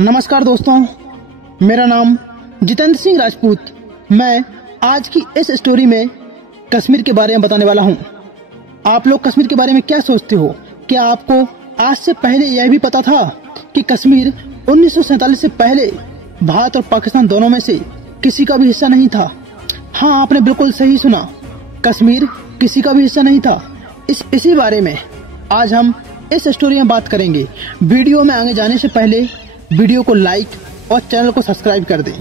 नमस्कार दोस्तों, मेरा नाम जितेंद्र सिंह राजपूत। मैं आज की इस स्टोरी में कश्मीर के बारे में बताने वाला हूं। आप लोग कश्मीर के बारे में क्या सोचते हो? क्या आपको आज से पहले यह भी पता था कि कश्मीर 1947 से पहले भारत और पाकिस्तान दोनों में से किसी का भी हिस्सा नहीं था? हाँ, आपने बिल्कुल सही सुना, कश्मीर किसी का भी हिस्सा नहीं था। इसी बारे में आज हम इस स्टोरी में बात करेंगे। वीडियो में आगे जाने से पहले वीडियो को लाइक और चैनल को सब्सक्राइब कर दें।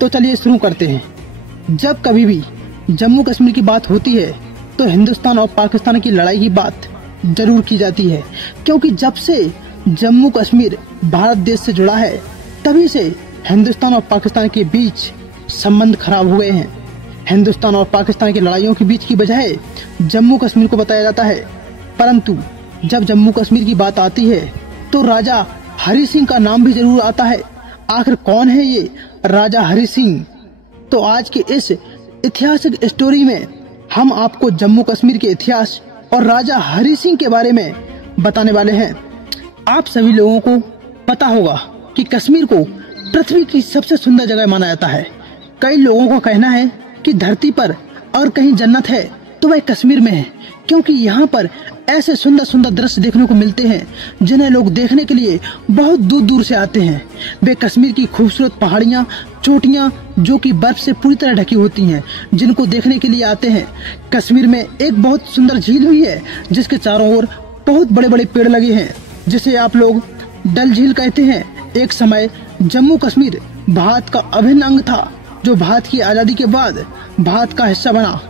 तो चलिए शुरू करते हैं। जब कभी भी जम्मू कश्मीर की बात होती है तो हिंदुस्तान और पाकिस्तान की लड़ाई की बात जरूर की जाती है, क्योंकि जब से जम्मू कश्मीर भारत देश से जुड़ा है तभी से हिंदुस्तान और पाकिस्तान के बीच संबंध खराब हुए हैं। हिंदुस्तान और पाकिस्तान की लड़ाइयों के बीच की वजह जम्मू कश्मीर को बताया जाता है, परंतु जब जम्मू कश्मीर की बात आती है तो राजा हरि सिंह का नाम भी जरूर आता है। आखिर कौन है ये राजा हरि सिंह? तो आज के इस ऐतिहासिक स्टोरी में हम आपको जम्मू कश्मीर के इतिहास और राजा हरि सिंह के बारे में बताने वाले हैं। आप सभी लोगों को पता होगा कि कश्मीर को पृथ्वी की सबसे सुंदर जगह माना जाता है। कई लोगों का कहना है कि धरती पर अगर कहीं जन्नत है तो वह कश्मीर में है, क्योंकि यहाँ पर ऐसे सुंदर सुंदर दृश्य देखने को मिलते हैं जिन्हें लोग देखने के लिए बहुत दूर दूर से आते हैं। वे कश्मीर की खूबसूरत पहाड़ियाँ, चोटियाँ जो कि बर्फ से पूरी तरह ढकी होती हैं, जिनको देखने के लिए आते हैं। कश्मीर में एक बहुत सुंदर झील भी है जिसके चारों ओर बहुत बड़े बड़े पेड़ लगे हैं, जिसे आप लोग डल झील कहते हैं। एक समय जम्मू कश्मीर भारत का अभिन्न अंग था, जो भारत की आजादी के बाद भारत का हिस्सा बना।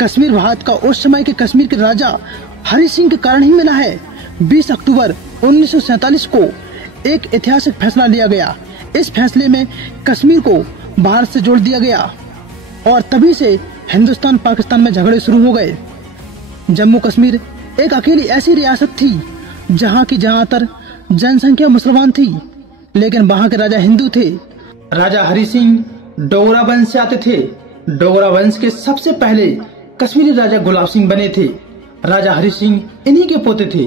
कश्मीर भारत का उस समय के कश्मीर के राजा हरि सिंह के कारण ही मिला है। 20 अक्टूबर 1947 को एक ऐतिहासिक फैसला लिया गया। इस फैसले में कश्मीर को भारत से जोड़ दिया गया और तभी से हिंदुस्तान पाकिस्तान में झगड़े शुरू हो गए। जम्मू कश्मीर एक अकेली ऐसी रियासत थी जहाँ की ज्यादातर जनसंख्या मुसलमान थी, लेकिन वहाँ के राजा हिंदू थे। राजा हरि सिंह डोगरा वंश से आते थे। डोगरा वंश के सबसे पहले कश्मीरी राजा गुलाब सिंह बने थे। राजा हरि सिंह इन्हीं के पोते थे।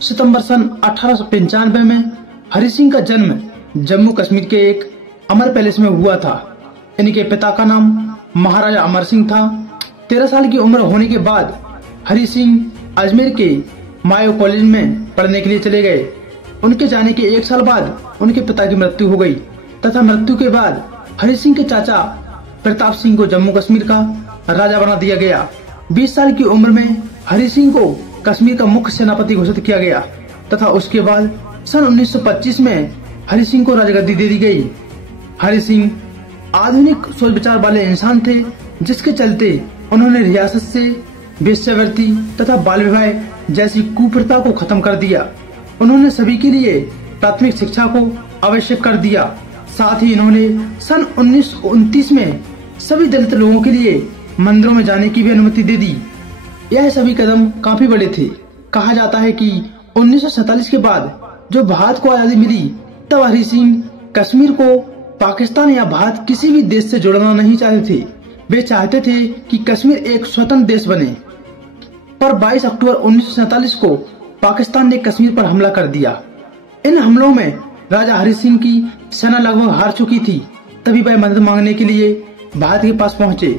सितंबर सन 1895 में हरि सिंह का जन्म जम्मू कश्मीर के एक अमर पैलेस में हुआ था। इनके पिता का नाम महाराजा अमर सिंह था। 13 साल की उम्र होने के बाद हरि सिंह अजमेर के मायो कॉलेज में पढ़ने के लिए चले गए। उनके जाने के 1 साल बाद उनके पिता की मृत्यु हो गई तथा मृत्यु के बाद हरि सिंह के चाचा प्रताप सिंह को जम्मू कश्मीर का राजा बना दिया गया। 20 साल की उम्र में हरि सिंह को कश्मीर का मुख्य सेनापति घोषित किया गया तथा उसके बाद सन 1925 में हरि सिंह को राजगद्दी दे दी गई। हरि सिंह आधुनिक सोच विचार वाले इंसान थे, जिसके चलते उन्होंने रियासत से वेश्यावृत्ति तथा बाल विवाह जैसी कुप्रथा को खत्म कर दिया। उन्होंने सभी के लिए प्राथमिक शिक्षा को आवश्यक कर दिया। साथ ही इन्होंने सन 1929 में सभी दलित लोगों के लिए मंदिरों में जाने की भी अनुमति दे दी। यह सभी कदम काफी बड़े थे। कहा जाता है कि 1947 के बाद जो भारत को आजादी मिली, तब हरि सिंह कश्मीर को पाकिस्तान या भारत किसी भी देश से जोड़ना नहीं चाहते थे। वे चाहते थे कि कश्मीर एक स्वतंत्र देश बने। पर 22 अक्टूबर 1947 को पाकिस्तान ने कश्मीर पर हमला कर दिया। इन हमलों में राजा हरि सिंह की सेना लगभग हार चुकी थी। तभी वह मदद मांगने के लिए भारत के पास पहुंचे,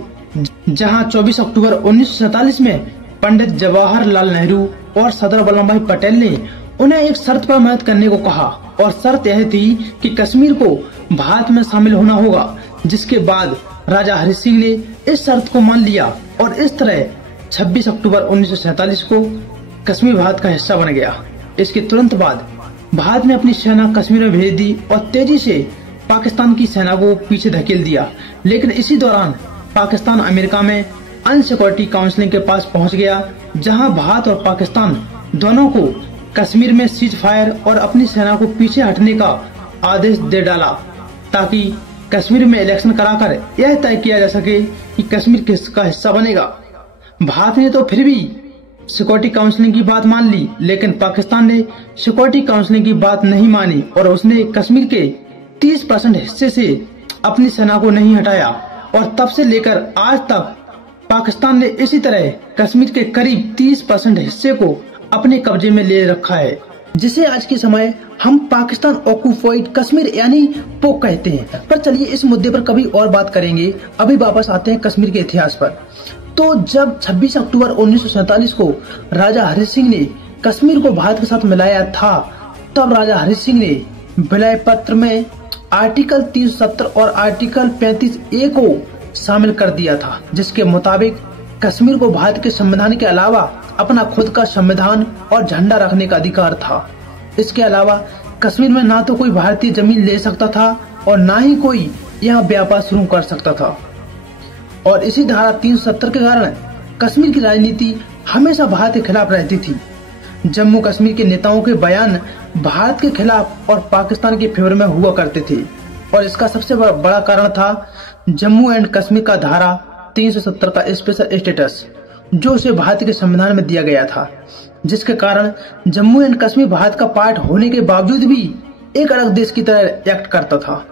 जहां 24 अक्टूबर 1947 में पंडित जवाहरलाल नेहरू और सरदार वल्लभ भाई पटेल ने उन्हें एक शर्त पर मदद करने को कहा, और शर्त यह थी कि कश्मीर को भारत में शामिल होना होगा। जिसके बाद राजा हरि सिंह ने इस शर्त को मान लिया और इस तरह 26 अक्टूबर 1947 को कश्मीर भारत का हिस्सा बन गया। इसके तुरंत बाद भारत ने अपनी सेना कश्मीर में भेज दी और तेजी से पाकिस्तान की सेना को पीछे धकेल दिया। लेकिन इसी दौरान पाकिस्तान अमेरिका में अनसिक्योरिटी काउंसिल के पास पहुंच गया, जहां भारत और पाकिस्तान दोनों को कश्मीर में सीज फायर और अपनी सेना को पीछे हटने का आदेश दे डाला, ताकि कश्मीर में इलेक्शन कराकर यह तय किया जा सके कि कश्मीर किसका हिस्सा बनेगा। भारत ने तो फिर भी सिक्योरिटी काउंसिल की बात मान ली, लेकिन पाकिस्तान ने सिक्योरिटी काउंसिल की बात नहीं मानी और उसने कश्मीर के 30% हिस्से से अपनी सेना को नहीं हटाया। और तब से लेकर आज तक पाकिस्तान ने इसी तरह कश्मीर के करीब 30% हिस्से को अपने कब्जे में ले रखा है। जिसे आज के समय हम पाकिस्तान ऑक्यूपाइड कश्मीर यानी पोक कहते हैं। पर चलिए इस मुद्दे पर कभी और बात करेंगे। अभी वापस आते हैं कश्मीर के इतिहास पर। तो जब 26 अक्टूबर 1947 को राजा हरि सिंह ने कश्मीर को भारत के साथ मिलाया था, तब राजा हरि सिंह ने विलय पत्र में आर्टिकल 370 और आर्टिकल 35A को शामिल कर दिया था, जिसके मुताबिक कश्मीर को भारत के संविधान के अलावा अपना खुद का संविधान और झंडा रखने का अधिकार था। इसके अलावा कश्मीर में ना तो कोई भारतीय जमीन ले सकता था और ना ही कोई यहाँ व्यापार शुरू कर सकता था। और इसी धारा 370 के कारण कश्मीर की राजनीति हमेशा भारत के खिलाफ रहती थी। जम्मू कश्मीर के नेताओं के बयान भारत के खिलाफ और पाकिस्तान के फेवर में हुआ करते थे, और इसका सबसे बड़ा कारण था जम्मू एंड कश्मीर का धारा 370 का स्पेशल स्टेटस, जो उसे भारत के संविधान में दिया गया था, जिसके कारण जम्मू एंड कश्मीर भारत का पार्ट होने के बावजूद भी एक अलग देश की तरह एक्ट करता था।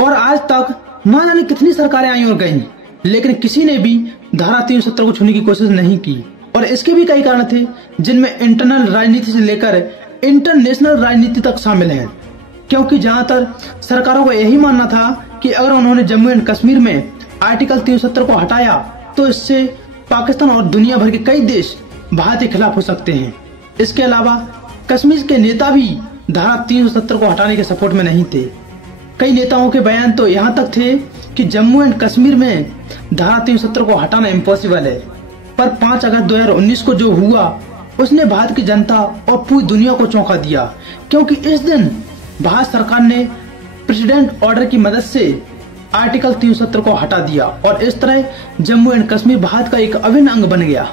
और आज तक न जाने कितनी सरकारें आई और गईं, लेकिन किसी ने भी धारा 370 को छूने की कोशिश नहीं की। और इसके भी कई कारण थे, जिनमें इंटरनल राजनीति से लेकर इंटरनेशनल राजनीति तक शामिल है, क्योंकि ज्यादातर सरकारों का यही मानना था कि अगर उन्होंने जम्मू एंड कश्मीर में आर्टिकल 370 को हटाया तो इससे पाकिस्तान और दुनिया भर के कई देश भारत के खिलाफ हो सकते हैं। इसके अलावा कश्मीर के नेता भी धारा 370 को हटाने के सपोर्ट में नहीं थे। कई नेताओं के बयान तो यहाँ तक थे कि जम्मू एंड कश्मीर में धारा 370 को हटाना इम्पॉसिबल है। पर 5 अगस्त 2019 को जो हुआ उसने भारत की जनता और पूरी दुनिया को चौंका दिया, क्योंकि इस दिन भारत सरकार ने प्रेसिडेंट ऑर्डर की मदद से आर्टिकल 370 को हटा दिया और इस तरह जम्मू एंड कश्मीर भारत का एक अभिन्न अंग बन गया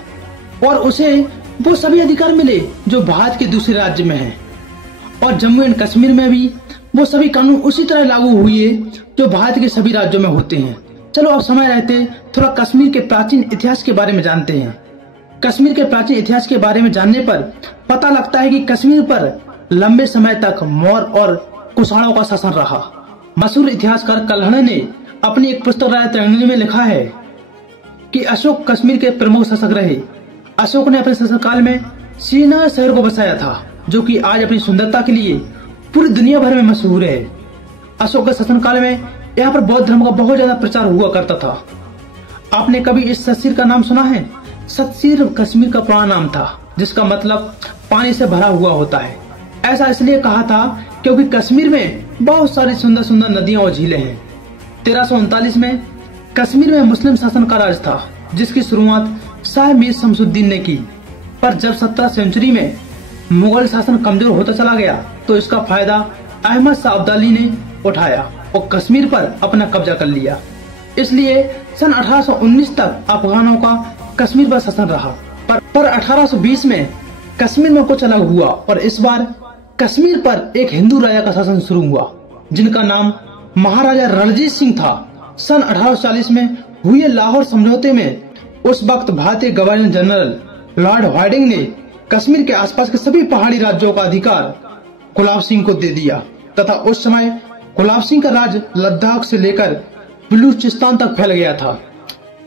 और उसे वो सभी अधिकार मिले जो भारत के दूसरे राज्य में हैं। और जम्मू एंड कश्मीर में भी वो सभी कानून उसी तरह लागू हुए जो भारत के सभी राज्यों में होते हैं। चलो अब समय रहते थोड़ा कश्मीर के प्राचीन इतिहास के बारे में जानते हैं। कश्मीर के प्राचीन इतिहास के बारे में जानने पर पता लगता है कि कश्मीर पर लंबे समय तक मौर्य और कुषाणों का शासन रहा। मशहूर इतिहासकार कल्हण ने अपनी एक पुस्तक राजा तिरंगी में लिखा है कि अशोक कश्मीर के प्रमुख शासक रहे। अशोक ने अपने शासनकाल में श्रीनगर शहर को बसाया था, जो कि आज अपनी सुंदरता के लिए पूरी दुनिया भर में मशहूर है। अशोक के शासनकाल में यहाँ पर बौद्ध धर्म का बहुत ज्यादा प्रचार हुआ करता था। आपने कभी इस सतसीर का नाम सुना है? सतसीर कश्मीर का पुराना नाम था, जिसका मतलब पानी से भरा हुआ होता है। ऐसा इसलिए कहा था क्योंकि कश्मीर में बहुत सारी सुंदर सुंदर नदियां और झीलें हैं। 1339 में कश्मीर में मुस्लिम शासन का राज था, जिसकी शुरुआत शाह मीर शमसुद्दीन ने की। पर जब 17वीं सेंचुरी में मुगल शासन कमजोर होता चला गया तो इसका फायदा अहमद शाह अब्दाली ने उठाया और कश्मीर पर अपना कब्जा कर लिया। इसलिए सन 1819 तक अफगानों का कश्मीर पर शासन रहा। पर 1820 में कश्मीर में कुछ अलग हुआ और इस बार कश्मीर पर एक हिंदू राजा का शासन शुरू हुआ, जिनका नाम महाराजा रणजीत सिंह था। सन 1840 में हुए लाहौर समझौते में उस वक्त भारतीय गवर्नर जनरल लॉर्ड हार्डिंग ने कश्मीर के आसपास के सभी पहाड़ी राज्यों का अधिकार गुलाब सिंह को दे दिया तथा उस समय गुलाब सिंह का राज लद्दाख से लेकर बलूचिस्तान तक फैल गया था।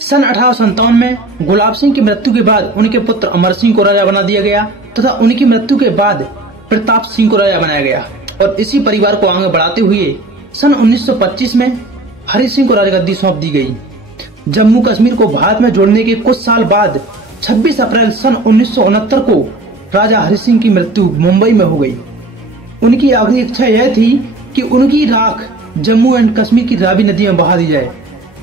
सन 1857 में गुलाब सिंह की मृत्यु के बाद उनके पुत्र अमर सिंह को राजा बना दिया गया तथा उनकी मृत्यु के बाद प्रताप सिंह को राजा बनाया गया और इसी परिवार को आगे बढ़ाते हुए सन 1925 में हरि सिंह को राजगद्दी सौंप दी गई। जम्मू कश्मीर को भारत में जोड़ने के कुछ साल बाद 26 अप्रैल सन 1969 को राजा हरि सिंह की मृत्यु मुंबई में हो गई। उनकी आखिरी इच्छा यह थी कि उनकी राख जम्मू एंड कश्मीर की रावी नदी में बहा दी जाए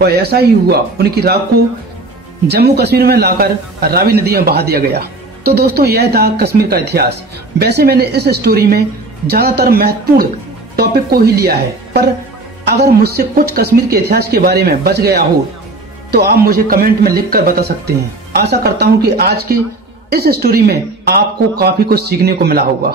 और ऐसा ही हुआ। उनकी राख को जम्मू कश्मीर में लाकर रावी नदी में बहा दिया गया। तो दोस्तों यह था कश्मीर का इतिहास। वैसे मैंने इस स्टोरी में ज्यादातर महत्वपूर्ण टॉपिक को ही लिया है, पर अगर मुझसे कुछ कश्मीर के इतिहास के बारे में बच गया हो तो आप मुझे कमेंट में लिखकर बता सकते हैं। आशा करता हूँ कि आज के इस स्टोरी में आपको काफी कुछ सीखने को मिला होगा।